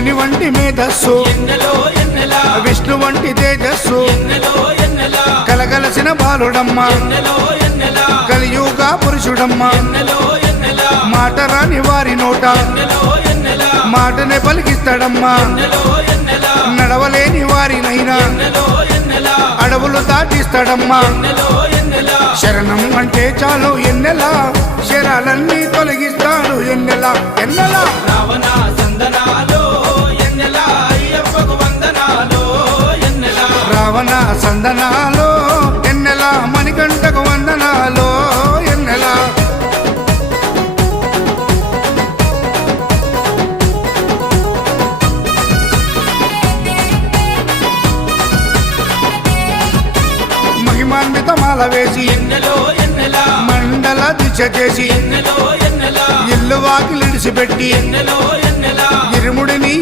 శివుని వంటి మేధస్సు విష్ణు వంటి తేజస్సు కలగలసిన బాలుడమ్మ కలియుగ పురుషుడమ్మ మాట రాని వారి నోట మాటనే పలికిస్తాడమ్మా నడవలేని వారినైనా అడవులు దాటిస్తాడమ్మా శరణం అంటే చాలు ఎన్నెలా శరాలన్నీ తొలగిస్తాడు ఎన్నెలా ఎన్నెలా రావణ సందనాలో ఎన్నెలా అయ్యప్పకు వందనాలో ఎన్నెలా రావణ సందనాలో ఎన్నెలా మణికంఠకు వందనాలో ఎన్నెలా మహిమాన్వితమాల వేసి మండల దీక్ష చేసి ఇల్లు వాకిలిడిసిపెట్టి ఇరుముడిని